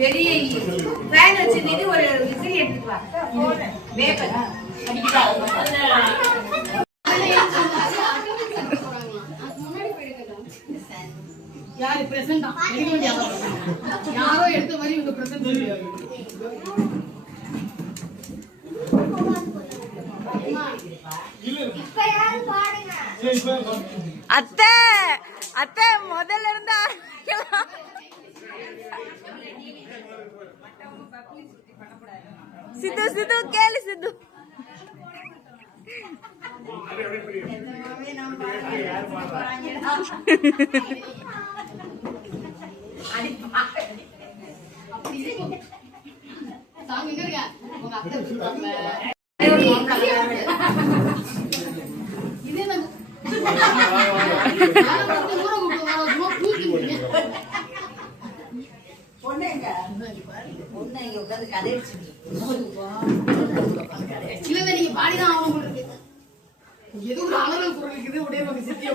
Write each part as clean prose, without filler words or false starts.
பெரிய ஃபேன் வச்சிருந்தீங்க ஒரு விசிறி எடுத்துட்டு வா வேப்பல் யாரு பிரசன்ட் எடுக்க வேண்டிய யாரோ எடுத்த மாதிரி இவங்க பிரசன்ட் சொல்லியாங்க அத்தை அத்தை முதல்ல இருந்தா சித்து சித்து கேளு சித்து நீங்க பாடிதான் ஆகணும் ஏதோ ஒரு அலறல் குரல் இருக்குது உடைய சித்திய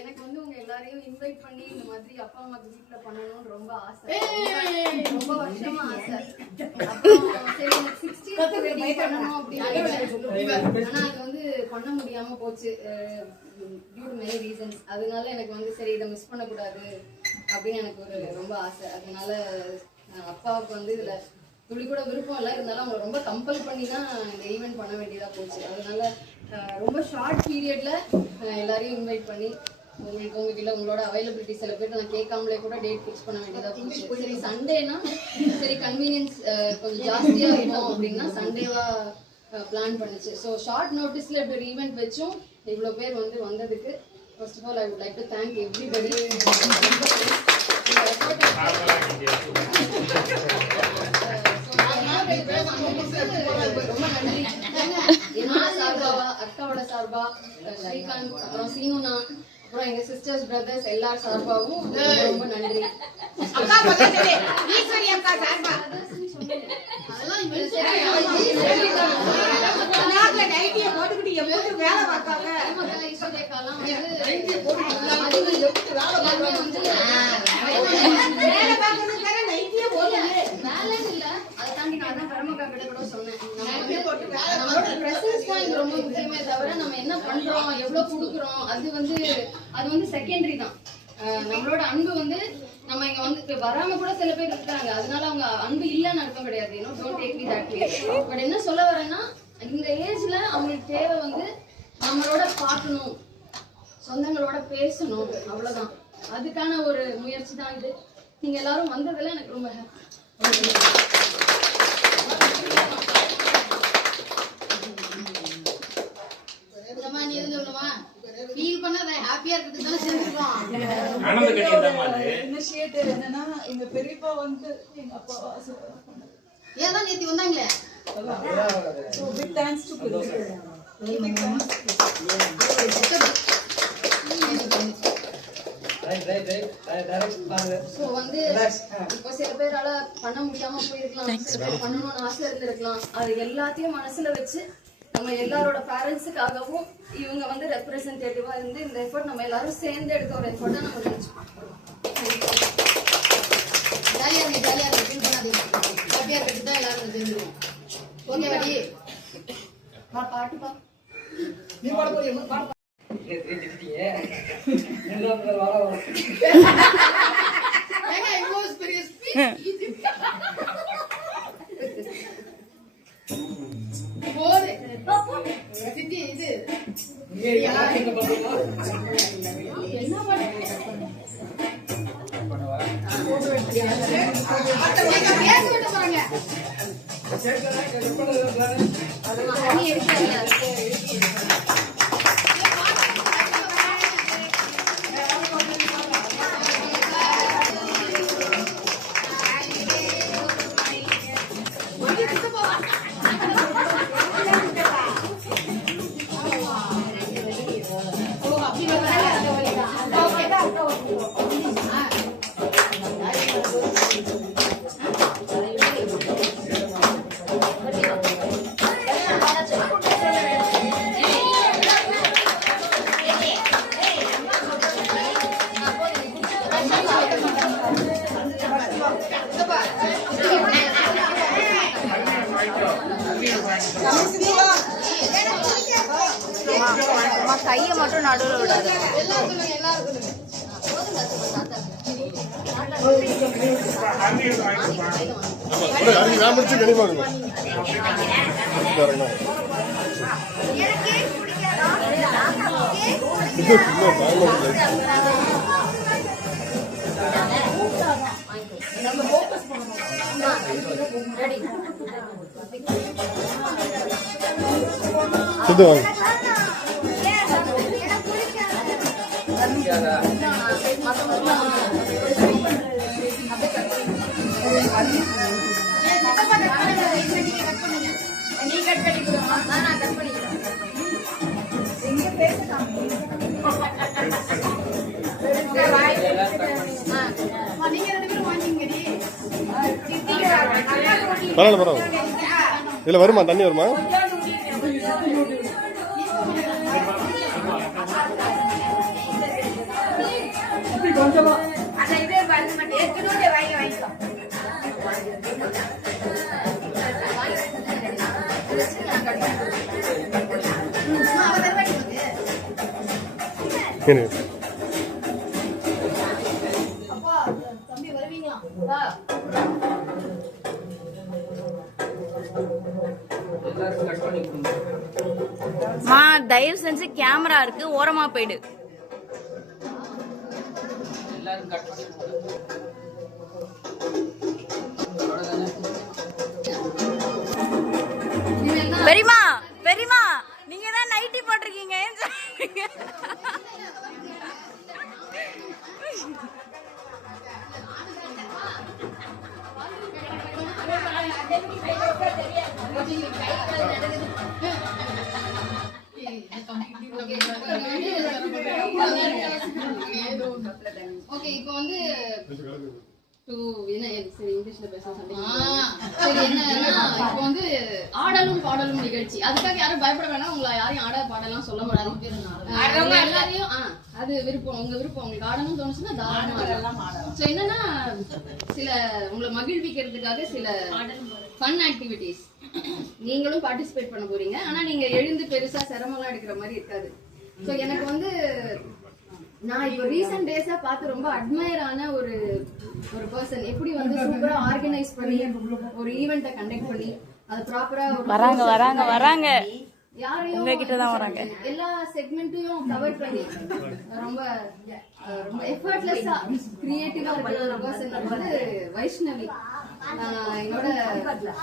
எனக்கு வந்து உங்க எல்லாரையும் இன்வைட் பண்ணி இந்த மாதிரி அப்பா அம்மா வீட்டுல பண்ணணும்னு ரொம்ப ஆசை, ரொம்ப வருஷமா ஆசை. சரி எனக்கு 16th ரெடி பண்ணணும் அப்படின்னு, ஆனா அது வந்து பண்ண முடியாம போச்சு டியூ டு மெனி ரீசன்ஸ். அதனால எனக்கு வந்து சரி இதை மிஸ் பண்ணக்கூடாது அப்படின்னு எனக்கு ஒரு ரொம்ப ஆசை. அதனால அப்பாவுக்கு வந்து இதுல துளி கூட விருப்பம் இல்லை, இருந்தாலும் அவங்க ரொம்ப கம்பல் பண்ணி தான் இந்த ஈவெண்ட் பண்ண வேண்டியதா போச்சு. அதனால ரொம்ப ஷார்ட் பீரியட்ல எல்லாரையும் இன்வைட் பண்ணி உங்ககிட்ட உங்களோட அவைலபிலிட்டி சில பேர் நான் கேட்காமலே கூட டேட் ஃபிக்ஸ் பண்ண வேண்டியதா போச்சு. சரி சண்டேனா சரி கன்வீனியன்ஸ் கொஞ்சம் ஜாஸ்தியா இருக்கும் அப்படின்னா சண்டேவா பிளான் பண்ணுச்சு. ஸோ ஷார்ட் நோட்டீஸ்ல இப்படி ஒரு ஈவெண்ட் வச்சும் இவ்வளோ பேர் வந்து வந்ததுக்கு first of all I would like to thank everybody. ரொம்ப நன்றி. என்னோட சார்பாவா, அக்காவோட சார்பா, ஸ்ரீகாந்த், அப்புறம் சீனுனா, அப்புறம் எங்க சிஸ்டர்ஸ் பிரதர்ஸ் எல்லார் சார்பாவும் ரொம்ப நன்றி. ரொம்ப முக்கியமே தவிர நம்ம என்ன பண்றோம் எவ்வளவு கொடுக்குறோம் அது வந்து செகண்டரி தான். நம்மளோட அன்பு வந்து நம்ம இங்க வந்து வராம கூட சில பேர் இருக்காங்க, அதனால அவங்க அன்பு இல்லைன்னு அர்த்தம் கிடையாது. Don't take me that way. But என்ன சொல்ல வரேன்னா இந்த ஏஜ்ல அவங்களுக்கு தேவை வந்து நம்மளோட பார்க்கணும், சொந்தங்களோட பேசணும், அவ்வளவுதான். அதுக்கான ஒரு முயற்சி தான் இது. நீங்க எல்லாரும் வந்ததுல எனக்கு ரொம்ப இனிஷியேட்டிவ் என்னன்னா எங்க பெரியப்பா வந்து எங்க அப்பா ஏதான் நேத்தி வந்தாங்களே. So big thanks to பெரியப்பா. ஸோ வந்து இப்போ சில பேரால பண்ண முடியாம போயிருக்கலாம், பண்ணணும்னு ஆசை இருந்திருக்கலாம். அது எல்லாத்தையும் மனசுல வச்சு நம்ம எல்லாரோட பேரண்ட்ஸுக்காகவும் இவங்க வந்து ரெப்ரசன்டேட்டிவா இருந்து இந்த எஃபர்ட் நம்ம எல்லாரும் சேர்ந்து எடுக்க ஒரு எஃபர்ட் தான் நம்ம நினைச்சோம். ஜாலியா இருக்கு ஃபீல் பண்ணாதீங்க, ஹாப்பியா இருக்கு தான் எல்லாரும் சேர்ந்துருவோம். ஓகே வாடி பாட்டுப்பா நீ பாட போறியா? பாட ஏங்க இப்போ போடு. சித்தி, இது. என்ன பண்ண? கேஸ் விட்டு போறாங்க. தண்ணி எடுக்கல. கையை மட்டும் நடுவில் விடாது. சித்து வாங்க. நீ கட் பண்ணி கொடுமா? நான் கட் பண்ணிக்கிறேன். எங்க பேசலாம்? நீங்க ரெண்டு பேரும் வாங்கிங்கடி. பரவாயில்ல பரவாயில்ல. இதுல வருமா தண்ணி வருமா? அந்த இதே வந்து மட்டும் ஏற்கனவே வாங்கிக்கோ. அப்பா தம்பி வருவீங்களா? மா தயவு செஞ்சு கேமரா இருக்கு, ஓரமா போயிடு. பெரியமா பெரியமா நீங்க தான் நைட்டி போட்டிருக்கீங்க. ஓகே, இப்போ வந்து இங்கிலீஷ்ல பேச சரி என்னன்னா இப்போ வந்து ஆடலும் பாடலும் நிகழ்ச்சி. அதுக்காக யாரும் பயப்பட வேணாம். உங்களை யாரையும் ஆட பாடலாம் சொல்ல மாட்டாங்க. எல்லாரையும் அது விருப்பம், உங்க விருப்பம். உங்களுக்கு ஆடணும்னு தோணுச்சுன்னா தாராளமா. ஸோ என்னன்னா சில உங்களை மகிழ்விக்கிறதுக்காக சில ஃபன் ஆக்டிவிட்டிஸ் நீங்களும் பார்ட்டிசிபேட் பண்ண போறீங்க. ஆனா நீங்க எழுந்து பெருசா சிரமம்லாம் எடுக்கிற மாதிரி இருக்காது. ஸோ எனக்கு வந்து நான் இப்போ ரீசெண்ட் டேஸா பார்த்து ரொம்ப அட்மையர் ஆன ஒரு பர்சன் எப்படி வந்து சூப்பரா ஆர்கனைஸ் பண்ணி ஒரு ஈவெண்ட்டை கண்டக்ட் பண்ணி அது ப்ராப்பரா வராங்க வராங்க வராங்க யாரையும் உங்ககிட்ட தான் வராங்க. எல்லா செக்மெண்ட்டையும் கவர் பண்ணி ரொம்ப ரொம்ப எஃபர்ட்லெஸ்ஸா கிரியேட்டிவா இருக்கிற ஒரு பர்சன் வந்து வைஷ்ணவி, என்னோட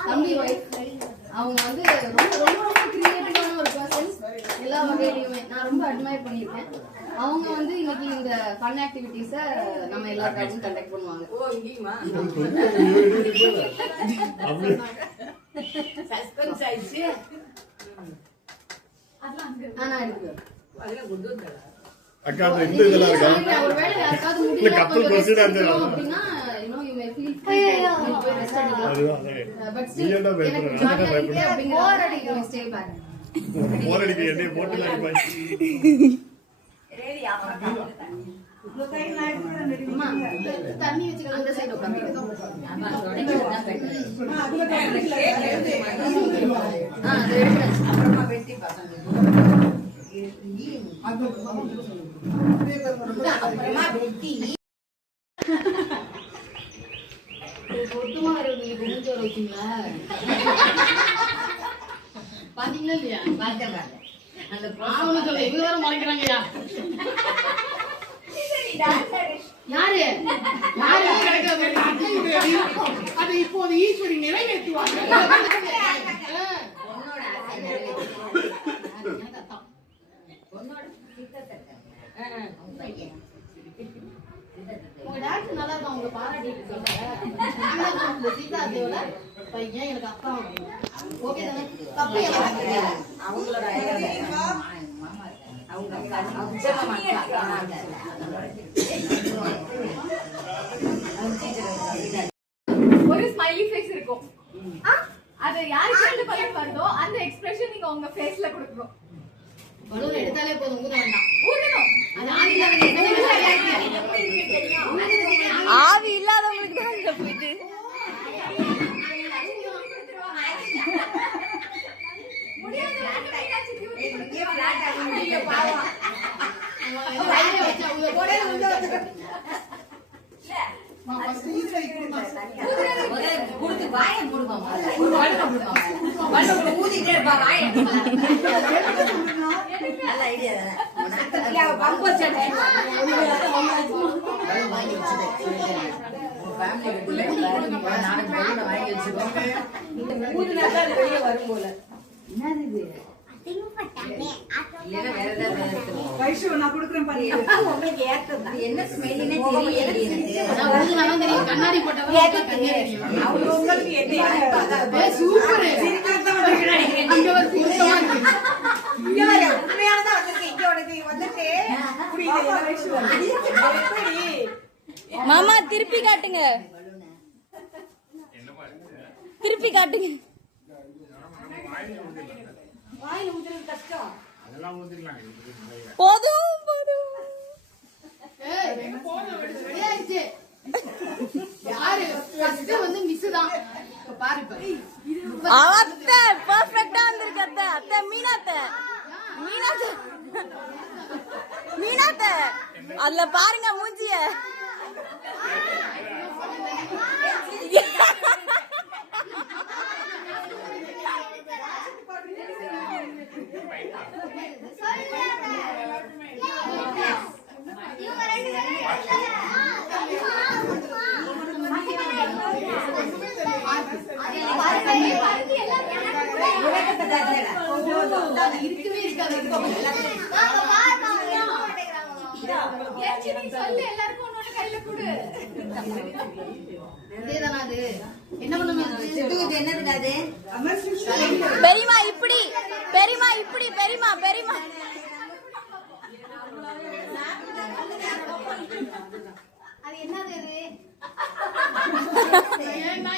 தம்பி வைஃப். அவங்க வந்து ரொம்ப ரொம்ப ரொம்ப கிரியேட்டிவான ஒரு பர்சன். எல்லா வகையிலுமே நான் ரொம்ப அட்மையர் பண்ணியிருக்கேன். அவங்க வந்து இன்னைக்கு இந்த ஃபன் ஆக்டிவிட்டிஸ நம்ம எல்லாருக்கும் கண்டக்ட் பண்ணுவாங்க. சஸ்பென்ஸ் ஆயிடுச்சு. ஆனா இருக்கு அக்கா இந்த இதெல்லாம் இருக்கா? ஒருவேளை யாருக்காவது முடியல அப்படின்னா you may feel free to rest எடுக்கலாம். But still எனக்கு ஜாலியா இருக்கு அப்படிங்கறது you may stay back. போர் அடிக்க என்னைய போட்டுலாம் பாய். ரெடி ஆமா. அம்மா தண்ணி வச்சுக்கலாம். அந்த சைடு உட்கார்ந்து அப்புறமா வெட்டி பாருங்க. அப்புறமா வெட்டி எடுத்து வர வச்சீங்களா? பாத்தீங்களா இல்லையா? ஆவணம் சொல்ல இவங்க வேற மறைக்கிறாங்கய்யா. யாரு யாரு கிடைக்காது. அது இப்போது ஈஸ்வரி நிறைவேற்றுவாங்க. உங்க டான்ஸ் நல்லா இருக்கும். உங்களை பாராட்டிட்டு சொல்றேன். சீதா தேவல பையன் எனக்கு அப்பா ஓகே தானே? தப்பு அவங்களோட ஒரு ஸ்மைலி ஃபேஸ் இருக்கும். அது யாருக்கு எந்த பலன் வருதோ அந்த எக்ஸ்பிரஷன் நீங்க உங்க ஃபேஸ்ல கொடுக்கணும். பலூன் எடுத்தாலே போதும், ஊத வேண்டாம். ஊதணும். அது ஆவில ஆவி இல்லாதவங்களுக்கு தான் இந்த போயிட்டு வரும் போல நான் கொடுக்குறேன் பாருங்க. உங்களுக்கு ஏற்றது என்ன ஸ்மெல்லுன்னு தெரியும். கண்ணாடி போட்டவங்க அவங்க உங்களுக்கு என்ன சூப்பர். உண்மையானதான் வந்திருக்கு. இங்க உனக்கு வந்துட்டு மாமா திருப்பி காட்டுங்க, திருப்பி காட்டுங்க. வாயில ஊத்துறது கஷ்டம். போதும் போதும். யாரு ஃபர்ஸ்ட் வந்து மிஸ் தான். பாரு அத்தை பெர்ஃபெக்ட்டா வந்திருக்கு. அத்தை அத்தை மீனாத்தை மீனாத்தை மீனாத்தை அதுல பாருங்க மூஞ்சிய. இருக்கவே இருக்காது. எல்லாருக்கும் ஒன்னொன்னு கையில கொடு. அதேதானா அது? என்ன பண்ணுங்க? என்ன இருக்காது பெரியமா இப்படி, பெரியமா இப்படி, பெரியமா பெரியமா அது என்னது அது?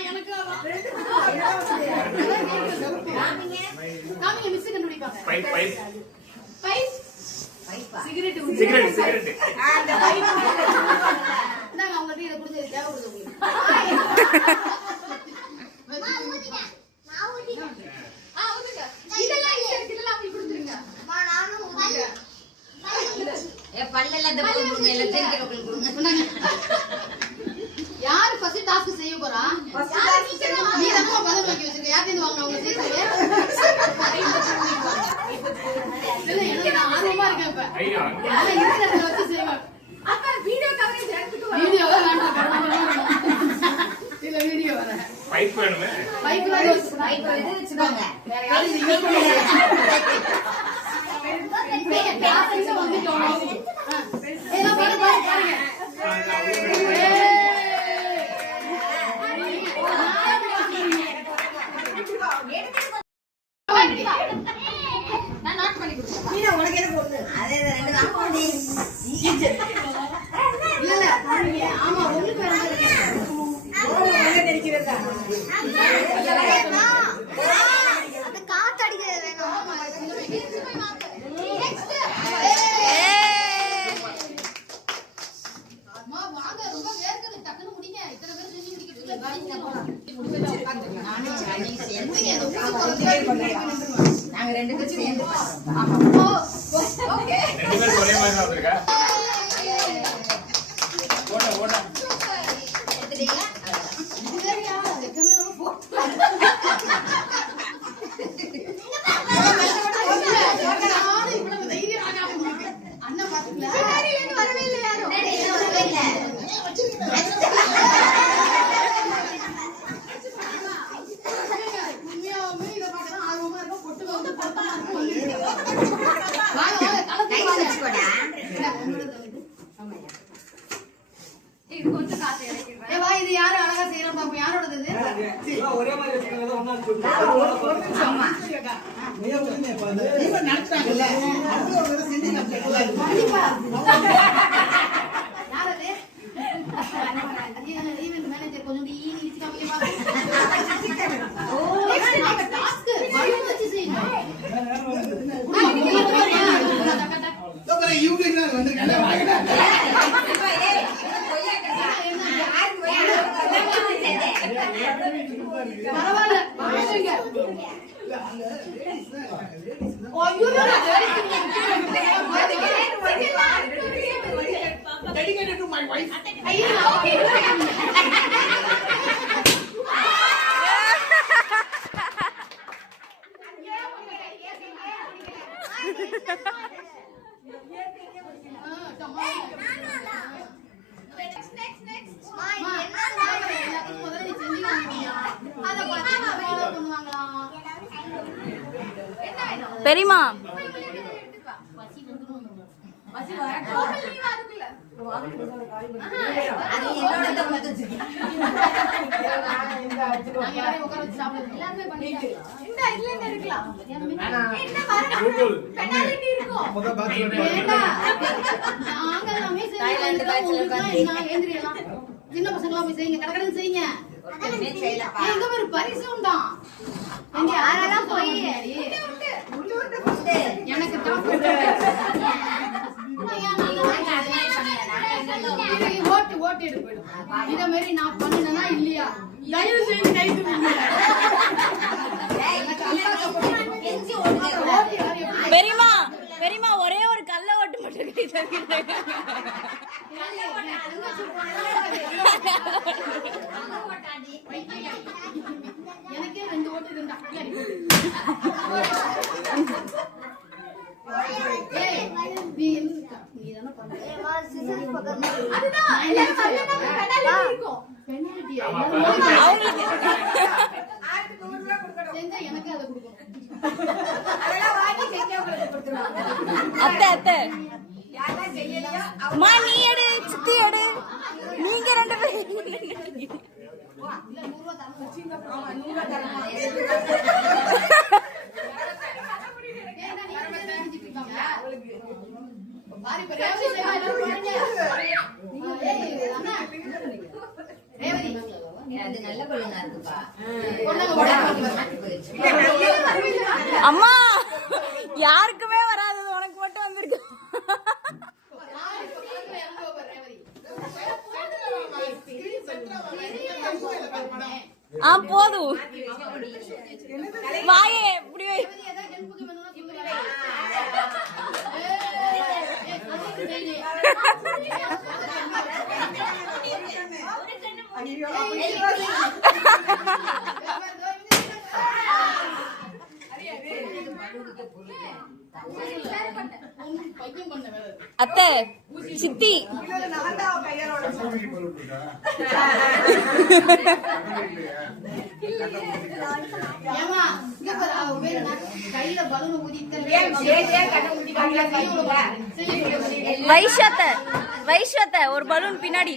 எனக்கு காமிங்க மிஸ் கண்டுபிடிப்பாங்க. பைப் சிகரெட் சிகரெட் அந்த பைப் நாங்க அவங்கள்ட்ட இதை கொடுத்து தேவைப்படுது உங்களுக்கு. இதெல்லாம் இங்க இருக்கு. இதெல்லாம் அப்படி கொடுத்துருங்க. பல்லெல்லாம் தப்பு கொடுங்க. எல்லாம் தெரிக்கிறவங்களுக்கு கொடுங்க. யாரு ஃபர்ஸ்ட் டாஸ்க் செய்ய போறா? நீ தான் பதில் வைக்க வச்சிருக்க. யார்கிட்ட வாங்க அவங்க செய்யறது? இல்ல எனக்கு நான் ஆர்வமா இருக்கேன் இப்ப. நான் இருக்கிறத வச்சு செய்வேன். அப்ப வீடியோ கவரேஜ் எடுத்துட்டு வா. வீடியோவா வேண்டாம். இல்ல வீடியோ வர. பைப் வேணுமே. பைப் எது வச்சுக்கோங்க. வேற யாரும் யூஸ் பண்ணல. பேசன்ஸ் வந்துட்டோம். ஏதோ பாருங்க. நான் நோட் பண்ணி கொடுத்தேன். நீ உனக்கு எது போடுது? அதே ரெண்டு தான் போடுது. இல்ல ஆமா ஒண்ணு பேர் தெரிக்கிறதா அது காத்து அடிக்கிறது வேணும். நெக்ஸ்ட் அம்மா வாங்க ரொம்ப வேர்க்குது. டக்குனு முடிங்க. இத்தனை பேர் செஞ்சு முடிக்கிறதுக்கு நாங்க ரெண்டு பேரும் சேர்ந்து ஓகே. ரெண்டு பேரும் ஒரே மாதிரி தான் வந்திருக்கா? ஓட ஓட எடுத்துட்டீங்களா? சரியா? எப்பவுமே நம்ம ஈவென்ட் மேனேஜர் கொஞ்சம் ஈனி இடிச்சு காமிக்க வச்சு செய்யணும். பரவாயில்ல Dedicated to my wife. பெரியமா சின்ன பசங்களா போய் செய்யுங்க, கடற்கடன் செய்யுங்க. எங்க ஒரு பரிசு உண்டா? எங்க யாரெல்லாம் போய் எனக்கு தான் ஓட்டு ஓட்டு எடுத்து போயிடும். இத மாதிரி நான் பண்ணினா இல்லையா தயவு செய்து கை தூக்குங்க. பெரியமா பெரியமா ஒரே ஒரு கல்ல ஓட்டு மட்டும் கை தூக்கிட்டு. எனக்கே 2 ஓட்டு இருந்தா எனக்கு அதை கொடுக்கணும். அத்தை அத்தை அம்மா நீ எடு சித்தி எடு நீங்க 2 பேரும் அம்மா யாருக்குமே வராதது உனக்கு மட்டும் வந்திருக்கு. போதும் வாயே இப்படி வை. அத்தை சித்தி வைஷ்வத்த ஒரு பலூன் பின்னாடி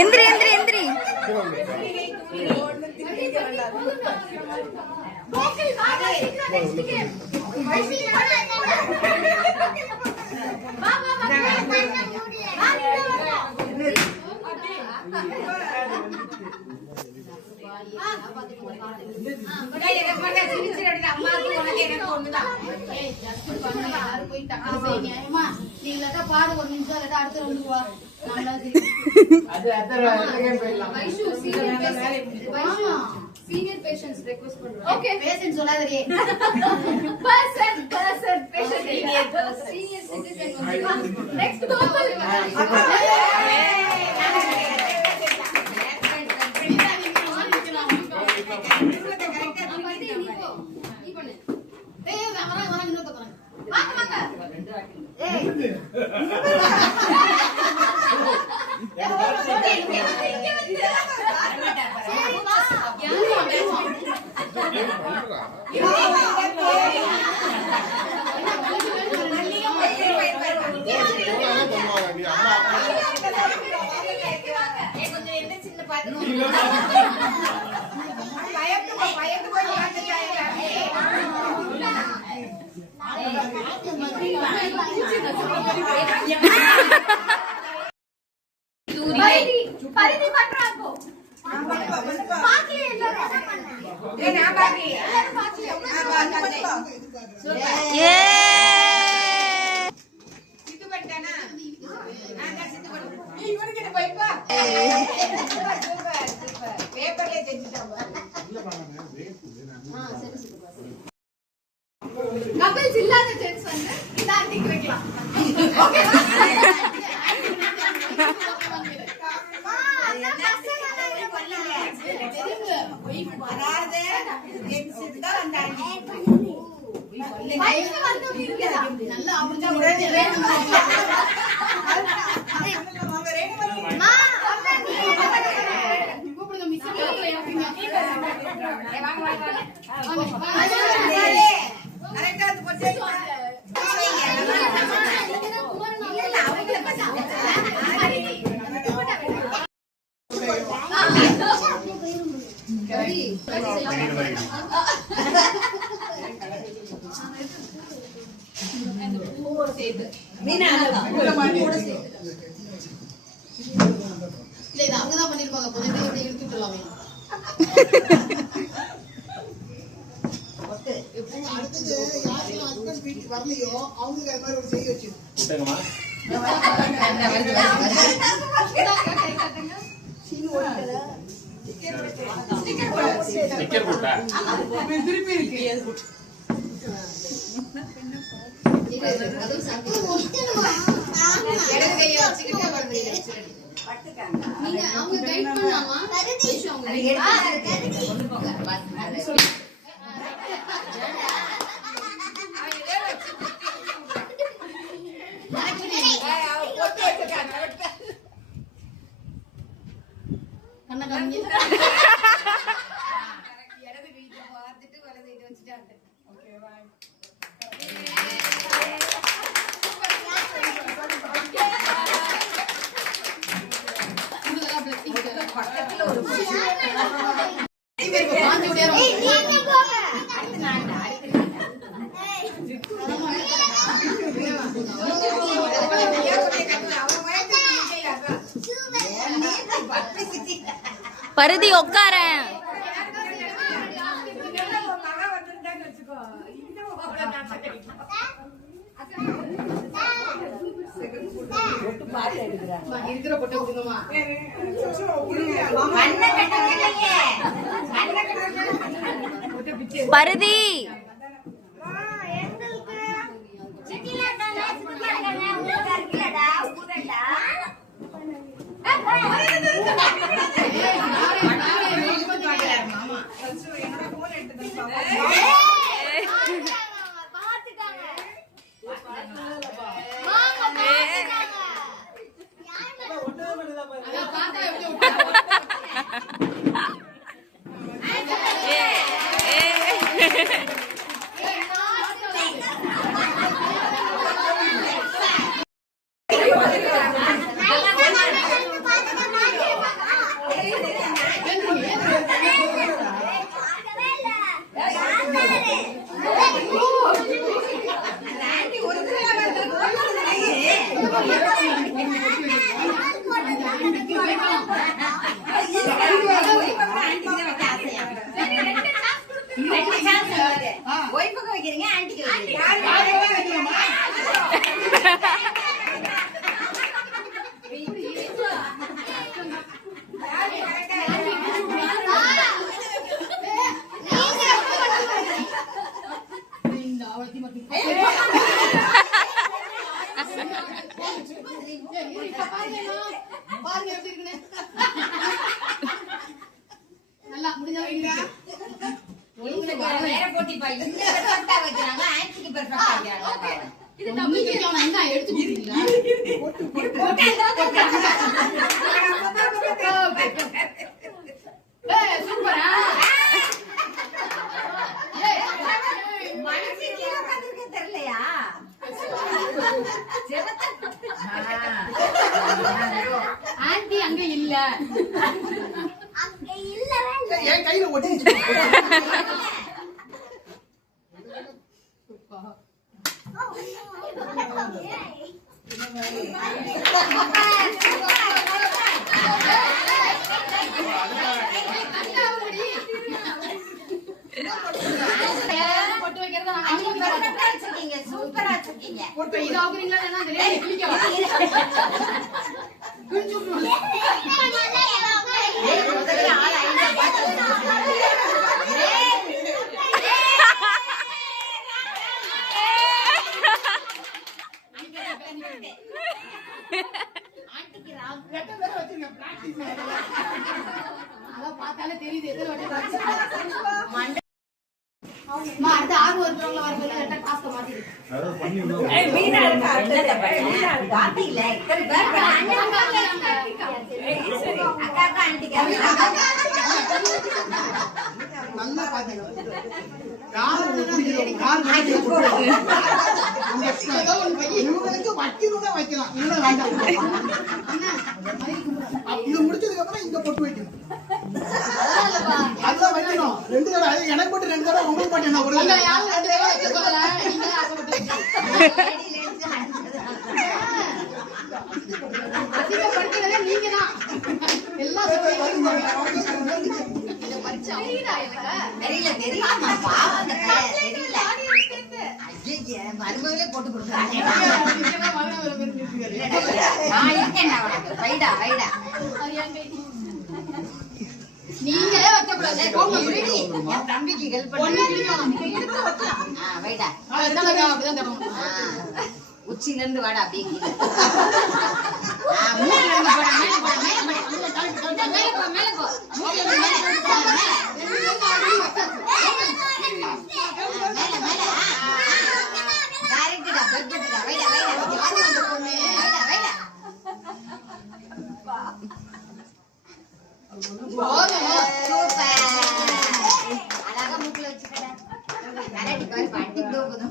எந்திரி எந்திரி எந்திரி பாடு ஒரு நிமிஷம் அடுத்த வந்துருவா சீனியர் பேஷண்ட்ஸ் ரெக்வெஸ்ட் பண்றோம். ஓகே பேஷண்ட் சொல்லாதே சீனியர் சிட்டிசன் நெக்ஸ்ட் கோபால் நீ பண்ணு. ஏய் வரேன் இன்னொரு பக்கம் வாங்க வாங்க. ஏய் கொஞ்சம் என்ன சின்ன பாத்து பயந்து போய் பரிதி பண்றாங்க பேப்பர்லயே செஞ்சுட்டாங்க. கபில்ஸ் இல்லாத ஜென்ஸ் வந்து இந்த ஆண்டிக்கு வைக்கலாம். ஓகே நல்லா அவங்கதான் பண்ணிருப்பாங்க. இழுத்து விட்டுலாமே அடுத்தது யாருக்கு ஹஸ்பண்ட் வீட்டுக்கு வரலையோ அவங்க மாதிரி ஒரு செய்ய வச்சு ஸ்டிக்கர் போட்டா திருப்பி இருக்கு நீங்க அவங்க கைட் பண்ணலாமா? கண்ண காமிங்க. இடது கையில பார்த்துட்டு வலது கையில வச்சுட்டாங்க. ஓகேவா? பக்கத்துல ஒரு வாந்தி விடையறோம். பருதி உட்காரேன். இருக்கிற பொட்டை கொடுங்கம்மா. பருதி ஒய்ஃபுக்கு வைக்கிறீங்க, ஆன்ட்டிக்கு வைக்கிறீங்க. நல்லா முடிஞ்சா வேற போட்டி பாய். இந்த பெர்ஃபெக்ட்டா வைக்கிறாங்க, ஆன்ட்டிக்கு பெர்ஃபெக்ட்டா வைக்கிறாங்க. ஒண்ணுக்கு அவனை என்ன எடுத்து கொடுத்தீங்களா? சூப்பரா மனசு கீழே உட்கார்ந்திருக்க தெரியலையா? ஆன்ட்டி அங்க இல்ல. என் கையில ஒட்டிச்சு. பொட்டு வைக்கிறத நான் அன்னைக்கு perfect ஆ வச்சிருக்கீங்க, சூப்பரா வச்சிருக்கீங்க. இப்ப இது ஆகுறீங்களா இல்லைன்னா தெரியாது கிளிக்கவா? முதல்ல ஆள் ஐடியா பார்த்து அதான் பார்த்தாலே தெரியுது எத்தனை வாட்டி படிச்சிருக்கேன். அம்மா, அடுத்த 6 வருஷம் வரும்போது ரெட்டை டாஸ்க மாத்திருக்கு. மீனா இருக்கா? மீனா இருக்கா? ஆண்டி இல்ல. இத்தனை பேர் அக்கா ஆண்டிக்கா. நல்லா பாத்தீங்க. யாரு குடிக்கிறோம்? யார் குடிக்கிறோம்? இவங்களுக்கு வைக்கணும்னா வைக்கலாம். இல்ல வேண்டாம். இது முடிச்சதுக்கு அப்புறம் இங்க பொட்டு வைக்கணும். அதெல்லாம் வைக்கணும். 2 தடவை அது எனக்கு மட்டும் 2 தடவை உங்களுக்கு மட்டும் என்ன ஒரு உங்களை யாரும் 2 தடவை வைக்க சொல்லல. நீங்களே ஆசைப்பட்டு அதிகப்படுத்துறதே நீங்க தான். எல்லாம் தெரியல தெரியாம பாவம் அந்த பையன் தெரியல. ஐயே மருமகளே போட்டு கொடுக்குறாங்க. நான் இருக்கேன் அவனுக்கு. வைடா வைடா. நீங்களே வைக்க கூடாது. என் தம்பிக்கு ஹெல்ப் பண்ணி வைடா. உச்சில இருந்து வாடா அப்படியே மூணுல இருந்து போடா. மேல போடா மேல போ மேல போ. மேல மேல டைரக்டா பெட்ரூம்ல வைடா வைடா. வைடா வைடா. சூப்பர். அழகா மூக்குல வச்சுக்கடா. கரடி பாரு பட்டி போகுது.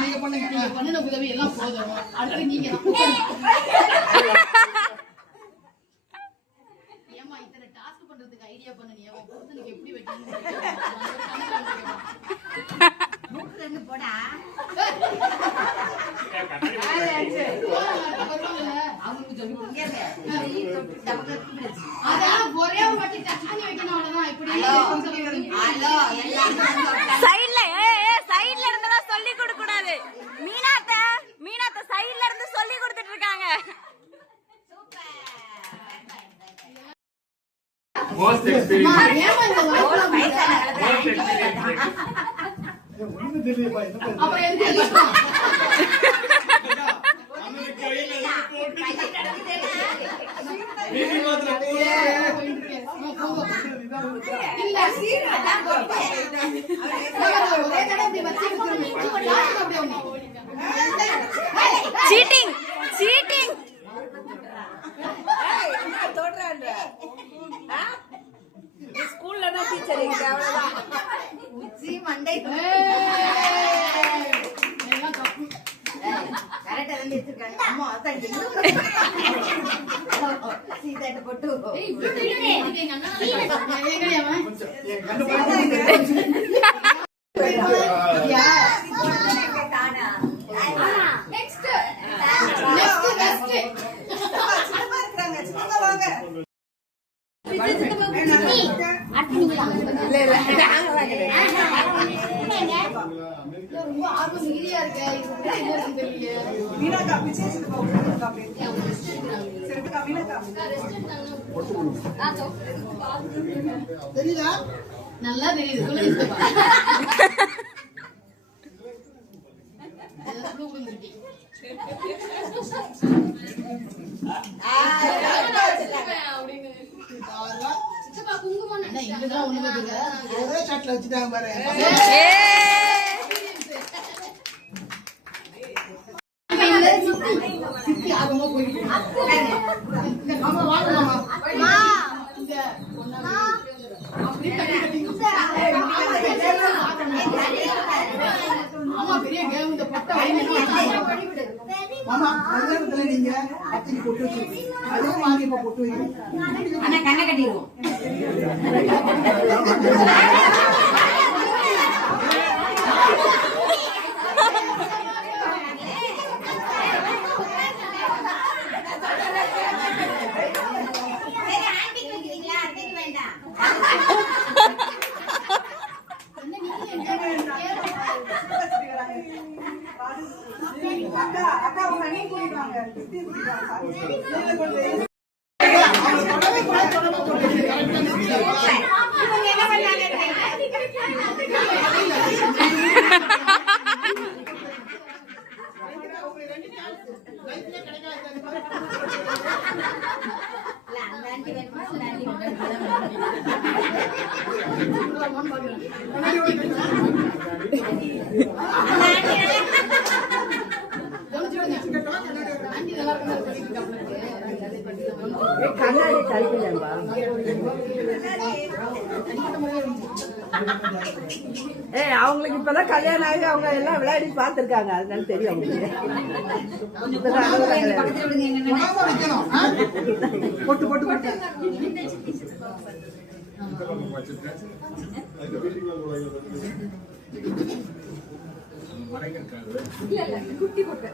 நீங்க பண்ணுங்க. பண்ணின உதவி எல்லாம் போதும். அடுத்து நீங்க ஏமா இத்தனை டாஸ்க் பண்றதுக்கு ஐடியா பண்ணுங்க. உன் புருஷனுக்கு எப்படி வைக்கணும் போடா. அதான் ஒரே ஒரு வாட்டி டச் பண்ணி வைக்கணும் அவ்வளவுதான். இப்படி சைடுல சைடுல இருந்தெல்லாம் சொல்லி கொடுக்க கூடாது. மீனாத்த சைடுல இருந்து சொல்லி கொடுத்துட்டு இருக்காங்க. மோஸ்ட் எக்ஸ்பீரியன்ஸ் ஏமா இந்த ஒண்ணுமே தெரியலையேப்பா, என்ன பேரு? அப்புறம் எதுக்கு சீட்டிங் சீட்டிங். ஸ்கூல்ல தான் டீச்சர் அவ்வளவுதான். உச்சி மண்டை கரெக்டா தான் வச்சிருக்காங்க. அம்மா அதான் சீதாட்ட போட்டு ஏய், இவ்வளவு தெரியுதே. எங்க அண்ணா எங்கடி அவன்? நெக்ஸ்ட் ரொம்ப ஆர்வம் மிகுதியா இருக்கே. இது வந்து என்ன இருக்குன்னு தெரியலையே. தெரியுதா? நல்லா தெரியுது. சொல்லுங்க சித்தப்பா. ப்ளூ குஞ்சுட்டி. அப்படின்னு சித்தப்பா குங்குமம் என்ன இதுதான் ஒண்ணுமே தெரியல. ஒரே ஷாட்ல வச்சுட்டாங்க பாரு. சித்தி ஆர்வமா போயிட்டு மாமா வாங்க மாமா. இங்க ஆமா பெரிய கேம் இந்த பட்டை மாமா கல்யாணத்துல நீங்க அத்திரி பொட்டு வச்சிருக்கீங்க. அதே மாதிரி இப்ப பொட்டு வைக்கிறீங்க. ஆனா கண்ணை கட்டிடுவோம். அவங்களுக்கு இப்பதான் கல்யாணம் ஆகி அவங்க எல்லாம் விளையாடி பார்த்திருக்காங்க, அதனால தெரியும் அவங்களுக்கு. மாமா வைக்கணும். பொட்டு பொட்டு பொட்டு.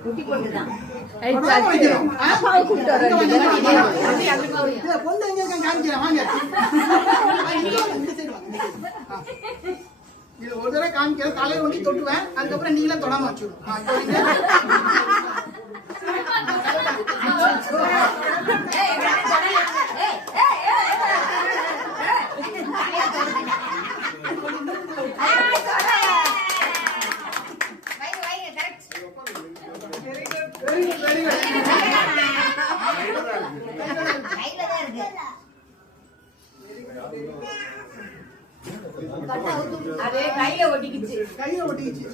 குட்டி பொண்ணு தான். மாமா வைக்கணும். அப்பாவை கூப்பிட்டு வர இதை பொண்ணு எங்க இருக்கான்னு காமிக்கிறேன் வாங்க. இந்த சைடு வாங்க. இது ஒரு தடவை காமிக்கிறேன். தலையை ஒண்டி தொட்டுவேன். அதுக்கப்புறம் நீங்களே தொடாம வச்சுடும். அதே கையில ஒட்டிக்கிச்சு. கையை ஒட்டிக்கிச்சு.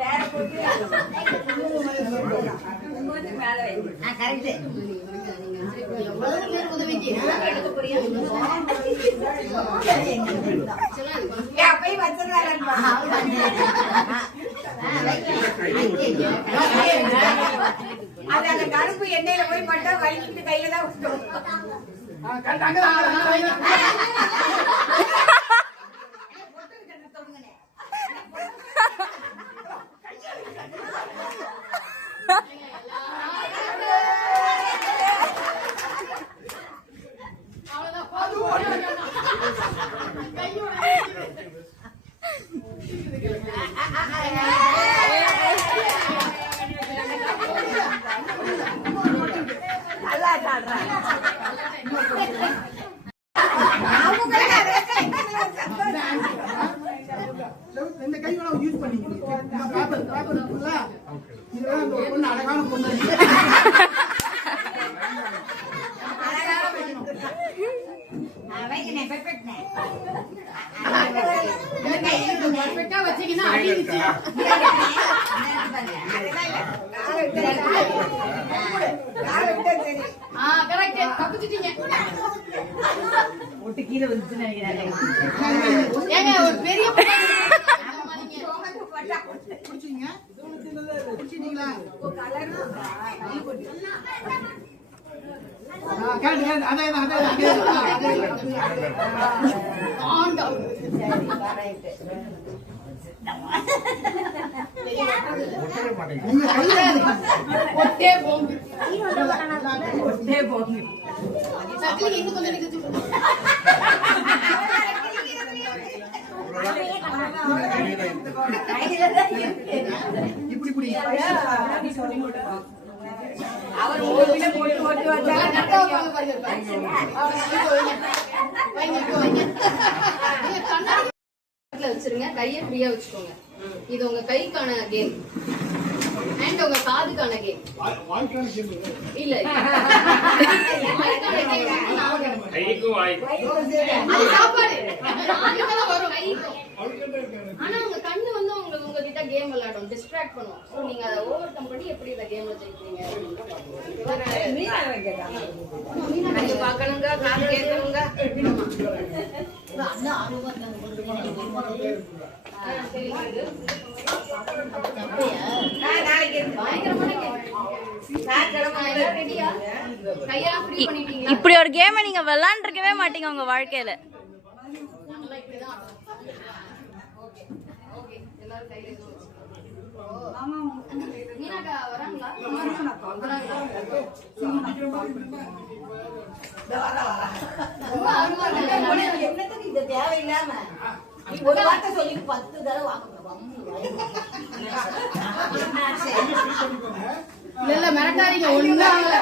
வேற போட்டு மேல வை. கரெக்ட். எவ்வளவு பேர் உதவிக்கு போய் வச்சிருந்தாரு. அது அந்த கருப்பு எண்ணெயில போய் பட்டா வலிக்கிட்டு கையில தான் விட்டோம். நல்லா காட்டுறாங்க. இந்த கை வேணா யூஸ் பண்ணிக்கிறீங்க. பேப்பர் இருக்குல்ல, இதெல்லாம் அந்த பொண்ணு அழகான பொண்ணு. பர்ஃபெக்ட்டா வச்சீங்கன்னா அடிச்சு கரெக்ட் தப்பிச்சிட்டீங்க. ஒட்டு கீழே வந்துச்சுன்னு நினைக்கிறேன். ஏங்க ஒரு பெரிய பிடிச்சிங்க. பிடிச்சிட்டீங்களா? ஒட்டே போங்க சட்லி இன்னும் கொஞ்சம் நிக்க சொல்லுங்க இப்படி அவர் ஓடில போட்டு ஓட்டு வச்சா கரெக்டா உட்கார்ந்து பாருங்க வைங்க கண்ணாடி வச்சிருங்க கையை ஃப்ரீயா வச்சுக்கோங்க இது உங்க கைக்கான கேம் அண்ட் உங்க காதுக்கான கேம் இல்ல கைக்கும் வாய் அது சாப்பாடு நாளைக்கு வரும் கைக்கும் ஆனா உங்க கண்ணு வந்து உங்ககிட்ட கேம் விளையாடும் டிஸ்ட்ராக்ட் பண்ணும் சோ நீங்க அதை ஓவர் கம் பண்ணி எப்படி இந்த கேம்ல ஜெயிக்கிறீங்க நீங்க பார்க்கணுங்க காது கேட்கணுங்க அண்ணா ஆர்வமா நாளைக்கு பயங்கரமான ரெடியா கையெல்லாம் ஃப்ரீ பண்ணிட்டீங்களா இப்படி ஒரு கேமை நீங்க விளையாண்டுருக்கவே மாட்டீங்க உங்க வாழ்க்கையில. நாங்கெல்லாம் இப்படிதான் ஓகே ஓகே எல்லாரும் கையில எதுவும் மீனாக்கா வராங்களா ரொம்ப ஆர்வமா இருக்காங்க என்னத்துக்கு இது தேவையில்லாம நீ ஒரு வார்த்தை சொல்லிட்டு 10 தடவை வாங்க இல்ல மிரட்டாதீங்க ஒண்ணும் ஆகல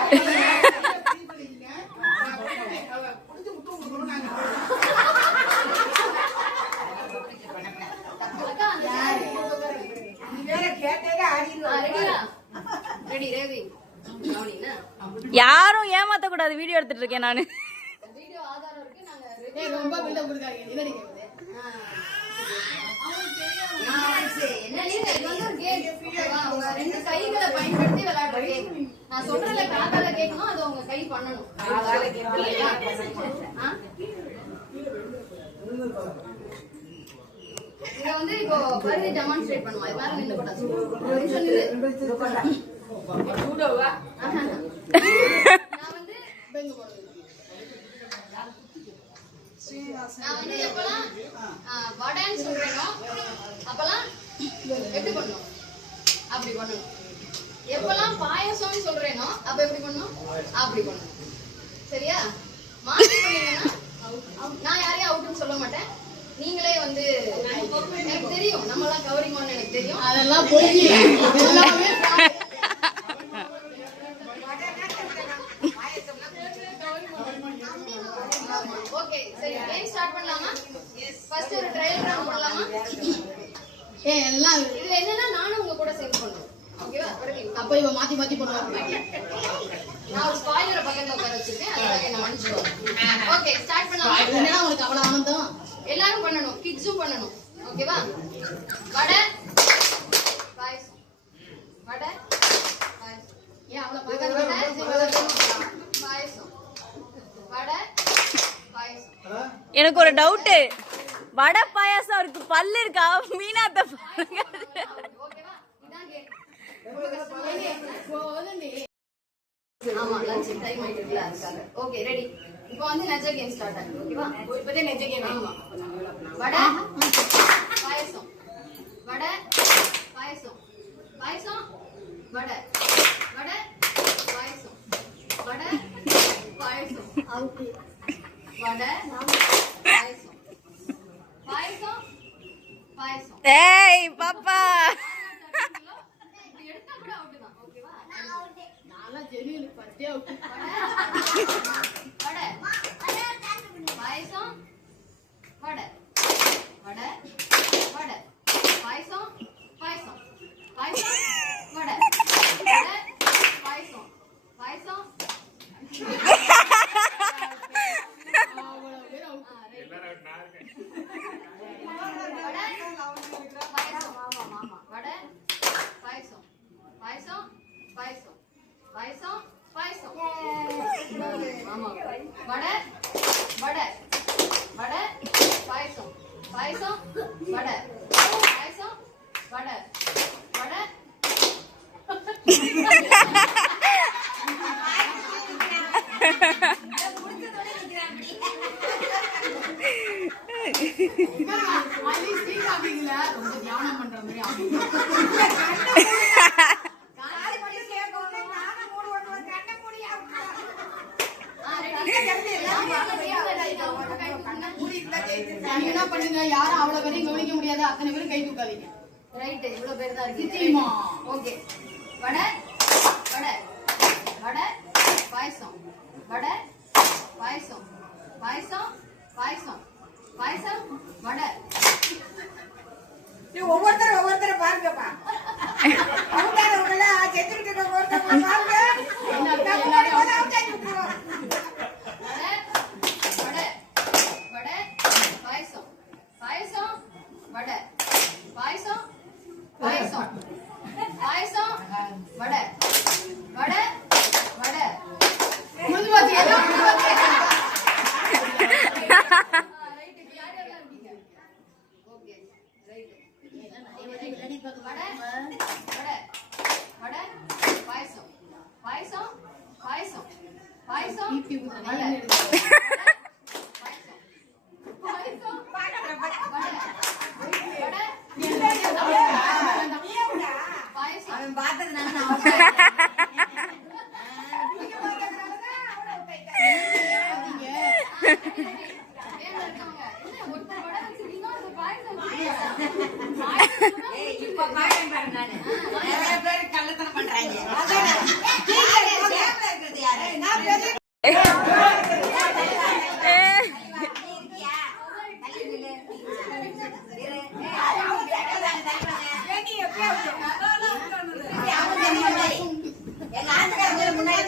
ரெடி ரேவி யாரும் ஏமாத்த கூடாது. வீடியோ எடுத்துட்டு இருக்கேன் நானு. வீடியோ ஆதாரம் இருக்கு நாங்க ரொம்ப பில்ட் கொடுக்காதீங்க என்ன நீங்க என்ன நீங்க இது வந்து ஒரு கேம் உங்க ரெண்டு கைகளை பயன்படுத்தி விளையாடுற கேம் நான் சொல்றதுல காதால கேட்கணும் அது உங்க கை பண்ணணும் இங்க வந்து இப்போ பருதி டெமான்ஸ்ட்ரேட் பண்ணுவோம் இது மேல நின்று கூடாது நான் வந்து நான் வந்து எப்பெல்லாம் வடன்னு சொல்றேனோ அப்பெல்லாம் எப்படி பண்ணணும் அப்படி பண்ணணும் எப்பெல்லாம் பாயசம்னு சொல்றேனோ அப்ப எப்படி பண்ணணும் அப்படி பண்ணணும் சரியா மாத்தி பண்ணீங்கன்னா நான் யாரையும் அவுட்னு சொல்ல மாட்டேன் நீங்களே வந்து எனக்கு தெரியும் நம்மலாம் கவரிங்கன்னு எனக்கு தெரியும் அதெல்லாம் போய் எல்லாமே ஓகே சரி கேம் ஸ்டார்ட் பண்ணலாமா ஃபர்ஸ்ட் ஒரு ட்ரையல் ரவுண்ட் பண்ணலாமா எல்லாம் இது என்னன்னா நானும் உங்க கூட சேர்ந்து பண்ணுவேன் ஓகேவா அப்ப இவ மாத்தி மாத்தி பண்ணுவாங்க நான் ஒரு ஸ்பாயிலரை பக்கத்துல உட்கார வச்சிருக்கேன் அதனால என்ன மன்னிச்சுக்கோங்க ஓகே ஸ்டார்ட் பண்ணலாமா என்னன்னா உங்களுக்கு அவ்வளவு ஆனந்தம் எல்லாரும் பண்ணணும் கிட்ஸும் பண்ணணும் ஓகேவா வடை பாயசம் வடை பாயசம் ஏன் அவ்வளவு பார்க்காத பாயசம் வடை பாயசம் எனக்கு ஒரு டவுட். வடை பாயாசம் அவருக்கு பல்லு இருக்கா? மீனாத்த பாருங்க. ஓகேவா இதான் கேம் ஆமா லஞ்ச் டைம் ஆயிட்டுல அதுக்காக ஓகே ரெடி இப்போ வந்து நெஜ கேம் ஸ்டார்ட் ஆகுது ஓகேவா இப்போதே நெஜ கேம் ஆமா வடை பாயசம் வடை பாயசம் பாயசம் வடை வடை பாயசம் வடை பாயசம் வடை பாயசம் பாயசம் பாயசம் ஏய் பாப்பா இப்படி எடுத்தா கூட அவுட் தான் ஓகேவா நான்லாம் ஜெனியூன் ஃபர்ஸ்ட் டே அவுட் வடை பாயசம் வடை வடை வடை பாயசம் பாயசம் பாயசம் வடை வடை பாயசம் பாயசம் எல்லாரும் நான் இருக்கேன் வடை பாயசம் பாயசம் பாயசம் பாயசம் பாயசம் ஆமா நீங்க என்ன பண்ணுங்க, யாரும் அவ்வளவு பேரையும் கவனிக்க முடியாது, அத்தனை பேரும் கை தூக்காதீங்க. ரைட், இவ்வளவு பேர் தான் இருக்கு. நிச்சயமா. ஓகே. வடை வடை வடை பாயசம் வடை பாயசம் பாயசம் பாயசம் பாயசம் வடை. ஒவ்வொருத்தரும் பாருங்கப்பா. அவங்க செத்துக்கிட்டு ஒவ்வொருத்தர் பாருங்க. வடை வடை பாயசம் பாயசம் வடை பாயசம் பாயசம் பாயசம் வடை வடை வடை. முடிஞ்சு போச்சு, எல்லாம் முடிஞ்சு போச்சு. ரைட், இப்ப யார் யாரெல்லாம் இருக்கீங்க? Okay, right. வடை வடை வடை பாயசம் பாயசம் பாயசம் பாயசம் வடை பாயசம் வடை பாயசம். அவன் பார்த்ததுனால வேலை இருக்காங்க. என்ன ஒருத்தர் வடை வச்சிருக்கீங்க, ஒரு பாயசம் வச்சிருக்கீங்க. இப்ப பாருங்க நானு நிறைய பேர் கள்ளத்தனம் பண்றாங்க. இருக்கிறது யாரு? நான் பேசுறேன். எங்க ஆத்துக்காரங்க முன்னாடி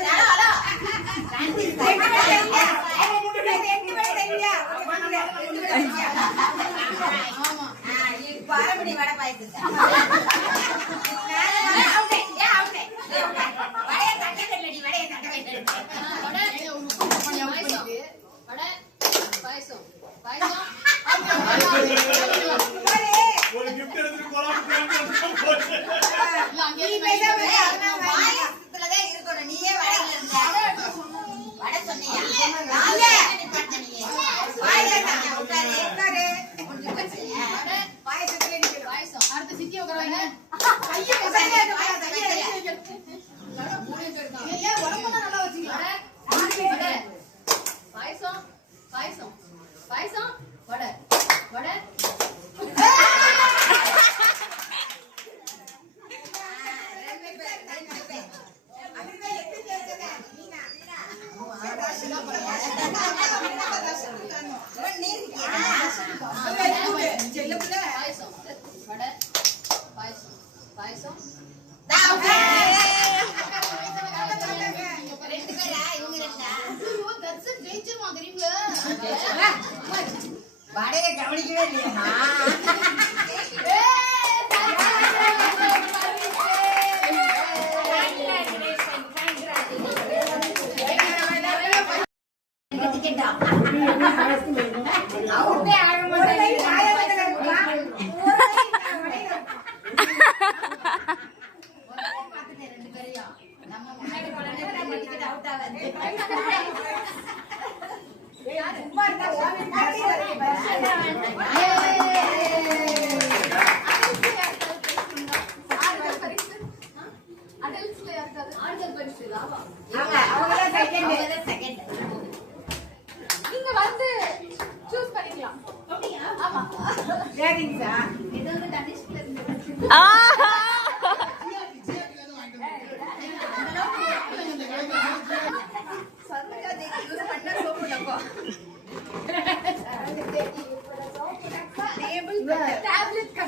பாரம்பரிய வடை பாயசம் வடைய தட்ட வெள்ளடி வடைய தட்ட வெள்ளடி வடை பாயசம் பாயசம் ஒரு gift எடுத்துட்டு போலாம் போச்சு. பாயசத்துலதான் இருக்கணும். நீயே வடையில இருந்த வடை சொன்னியா? பாயசம். அடுத்து சித்தி உட்காருவாங்க. ஏன் உடம்பெல்லாம் நல்லா வச்சுக்கலாம். வடை பாயசம் பாயசம் பாயசம் வடை வடை. பாயசம் வடை பாயசம் பாயசம் ரெண்டு பேரா? இவங்க ரெண்டா? ஐயோ, தட்சன் ஜெயிச்சிருவான் தெரியுங்களா? வடையை கவனிக்கவே இல்லையா? அவருக்கே ஆக மாட்டேங்குது. ரெண்டு பேரையும் நம்ம முன்னாடி போனது அவுட் ஆகாது. சும்மா இருந்தா அடல்ட்ஸ்ல யாருக்காவது ஆறுதல் பரிசு லாவா? அவங்கதான் செகண்ட். நீங்க வந்து சூஸ் பண்ணிக்கலாம். ஆமா, ரேட்டிங்ஸா? இது வந்து தனிஷ்ல இருந்து டேப்லெட்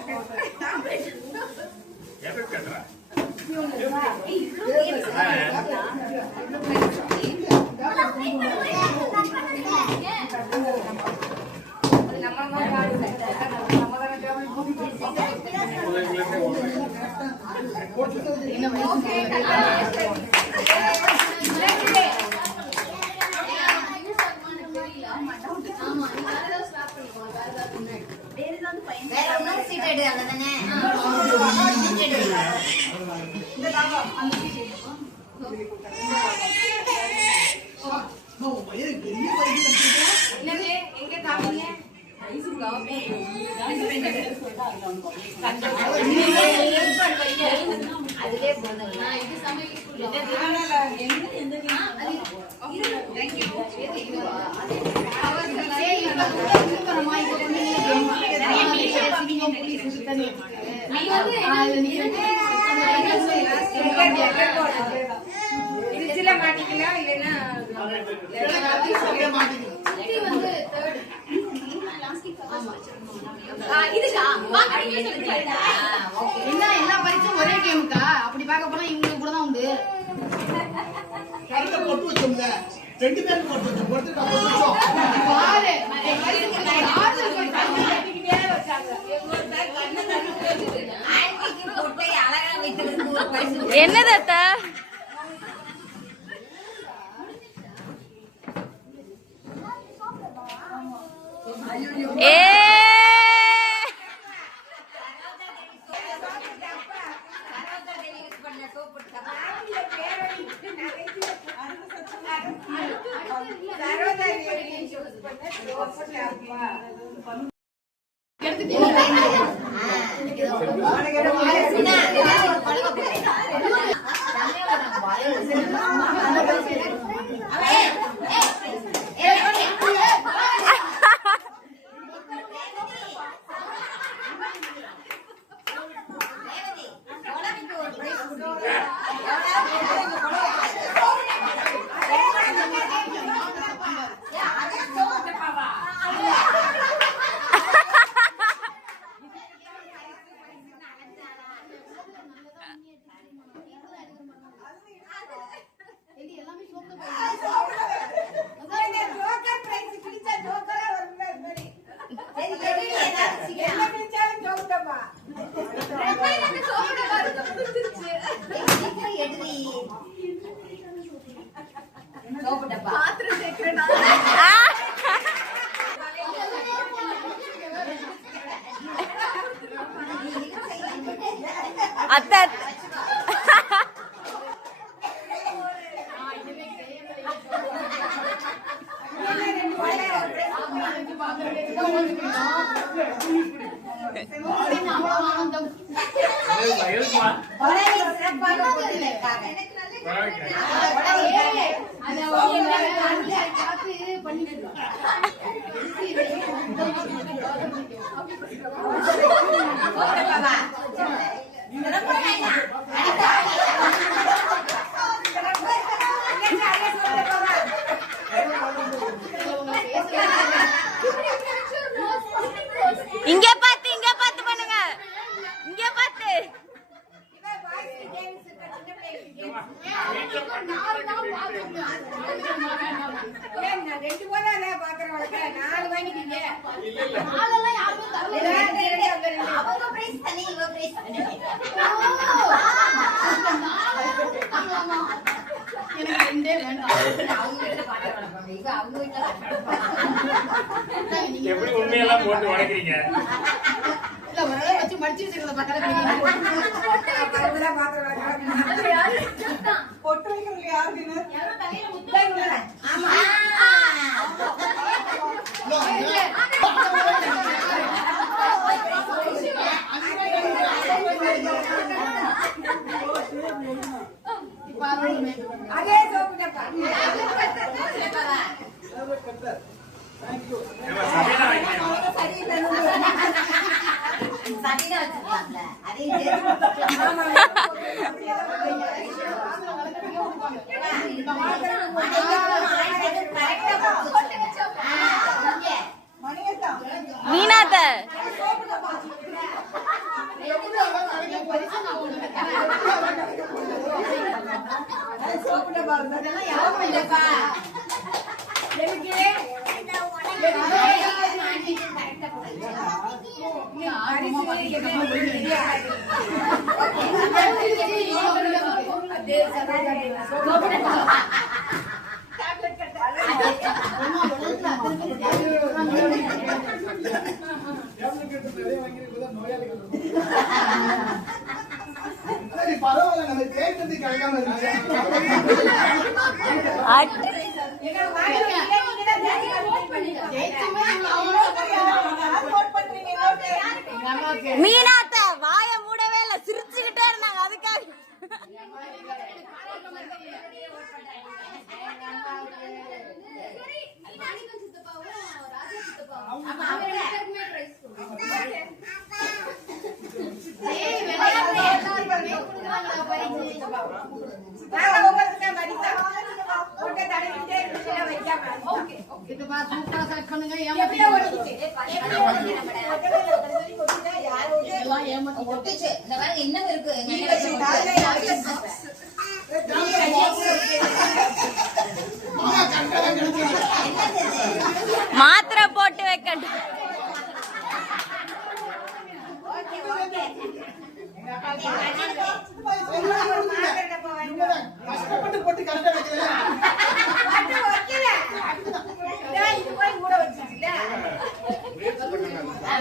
எதுக்கு கட்டுற? வேற ஒன்னும் சீட் எடு அவ்வளவுதானே. எங்க காமிங்க? அதுலயே போதும். இது சமையல் ஃப்ரிட்ஜ்ல மாட்டிக்கலாம் இல்லைன்னா என்ன எல்லா பரிசும் ஒரே கேமுக்கா? அப்படி பார்க்க போனா இவங்களுக்கு கூட தான் உண்டு. கரெக்டா போட்டு வச்சோம்ல 2 பேருக்கு போட்டு வச்சோம் பொறுத்துட்டா போட்டு வச்சோம் பாரு என்னது அத்தை? ஏ அத்தை இங்க பார்த்து பண்ணுங்க. இங்க பார்த்து ரெண்டு போல பாக்குறவங்க 4 வாங்கிட்டீங்க. அவங்க பிரைஸ் தனி இவ பிரைஸ் தனி. எனக்கு ரெண்டே வேண்டாம். அவங்க கிட்ட பாக்குறவங்க இவ அவங்க கிட்ட எப்படி உண்மையெல்லாம் போட்டு உடைக்கிறீங்க? இல்ல ஒரு அளவு வச்சு மடிச்சு வச்சிருக்கத பக்கத்துல பொட்டு வைக்கிறது யாருக்குன்னு ஆமா அதே சோப்பு டப்பா ஏமா சமையலா வைக்கிறீங்க? சட்டில வச்சிருக்காங்க அதே ஆமா மீனாத்த பரவாயில்ல நம்ம கேட்டது கிடைக்காம இருக்கு மீனாத்த வாய மூடவே இல்ல, சிரிச்சுக்கிட்டே இருந்தாங்க. அதுக்காக மாணிக்கம் சித்தப்பாவும் ராஜா சித்தப்பாவும் அவங்க எல்லாருக்குமே பிரைஸ் கொடுக்கணும். இன்னும் இருக்கு மாத்திரை போட்டு வைக்கட்டும். கஷ்டப்பட்டு போட்டு கரெக்டா வைக்கிறேன்.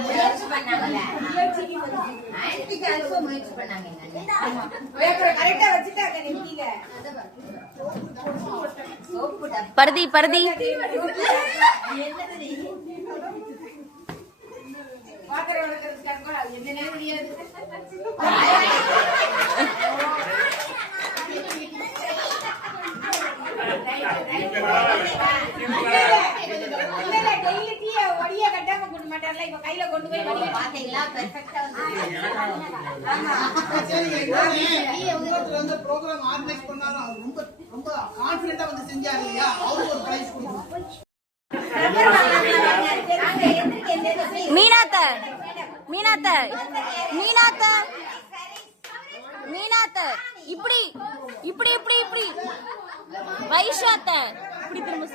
முயற்சி பண்ணாங்கல்ல முயற்சி பண்ணாங்க கரெக்டா வச்சுட்டாங்க நெத்தியில பருதி பருதி என்ன தெரியாது ஒடிய கட்டாம கொண்டு மாட்டார்ல இப்ப கையில கொண்டு போய் பாத்தீங்களா பெர்ஃபெக்ட்டா வந்து ப்ரோக்ராம் ஆர்கனைஸ் பண்ணாரு. அவர் ரொம்ப ரொம்ப கான்ஃபிடென்ட்டா வந்து செஞ்சாரு இல்லையா, அவருக்கு ஒரு பிரைஸ் கொடுக்கணும். மீனாத்த மீனாத்த மீனாத்த மீனாத்த இப்படி இப்படி இப்படி இப்படி வைஷாத்த இப்படி திரும்ப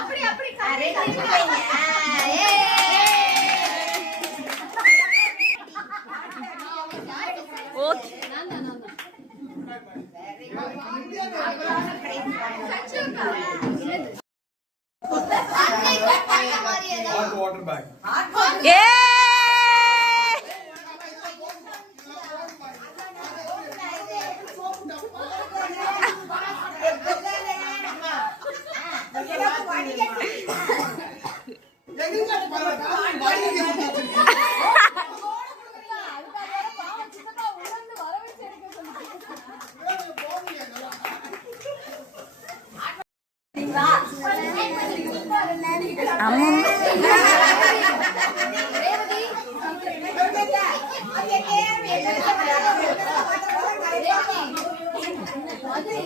அப்படி அப்படி ஓகே. வாட்டர் பேக் ஏ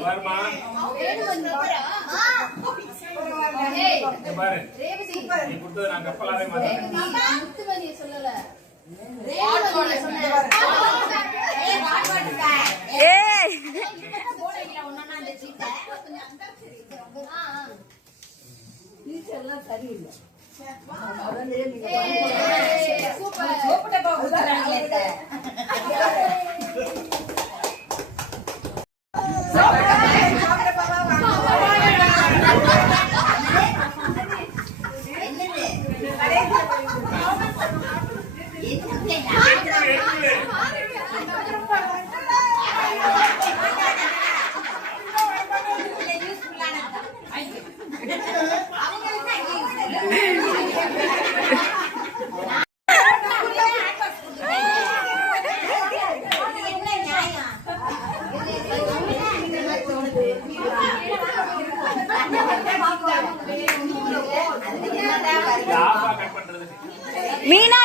வருமா பாரு நீ கொடுத்தது நான் கப்பலாவே மாட்டேன். சொல்லல மீனா